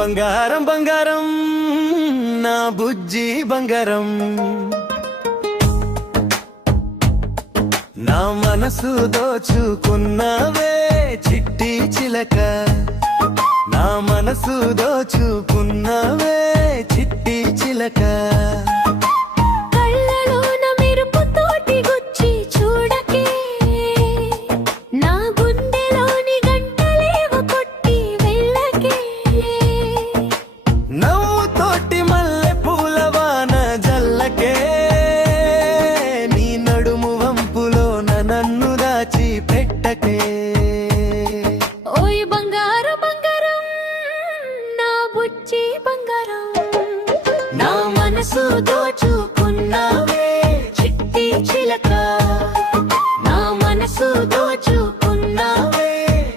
బంగారం బంగారం నా బుజ్జి బంగారం, నా మనసు దోచుకున్నావే చిట్టి చిలక, నా మనసు దోచుకున్నావే చిట్టి చిలక. ఓయ్ బంగారం బంగారం నా బుజ్జి బంగారం, నా మనసు దోచుకున్నావే చిట్టి చిలక, నా మనసు దోచుకున్నావే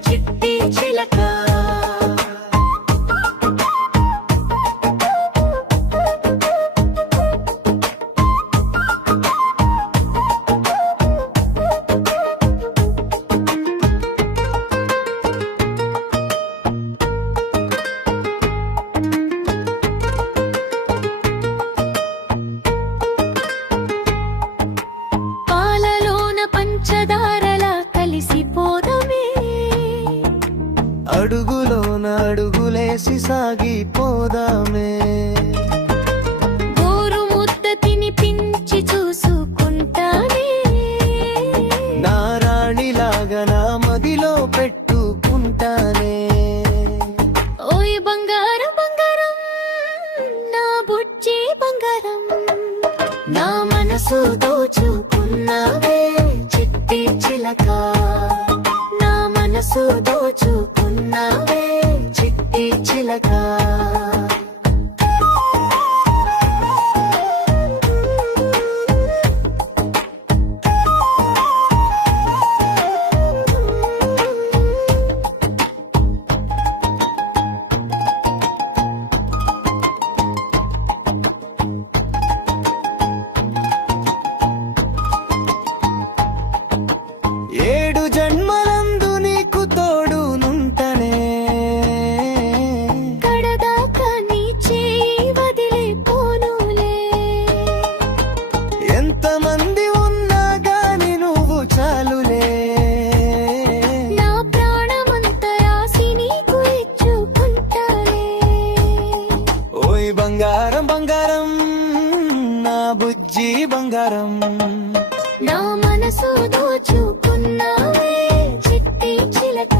చిట్టి చిలక. అడుగులోన అడుగులేసి సాగిపోదామే, గోరు ముద్ద తినిపించి చూసుకుంటానే, నా రాణిలాగా నా మదిలో పెట్టుకుంటానే. ఓయ్ బంగారం బంగారం నా బుజ్జి బంగారం, నా మనసు దోచుకున్నావే చిట్టి చిలక, నా మనసు దోచుకున్నావే చిట్టి చిలక. ఏడు జన్మలందు నీకు తోడునుంటనే, కడదాకా నీ చేయి వదిలిపోనులే, ఎంతమంది ఉన్నా గాని నువ్వు చాలులే, నా ప్రాణమంతా రాసి నీకు ఇచ్చుకుంటాలే. ఓయ్ బంగారం బంగారం నా బుజ్జి బంగారం, నా మనసు దోచుకున్నావే చిట్టి చిలక.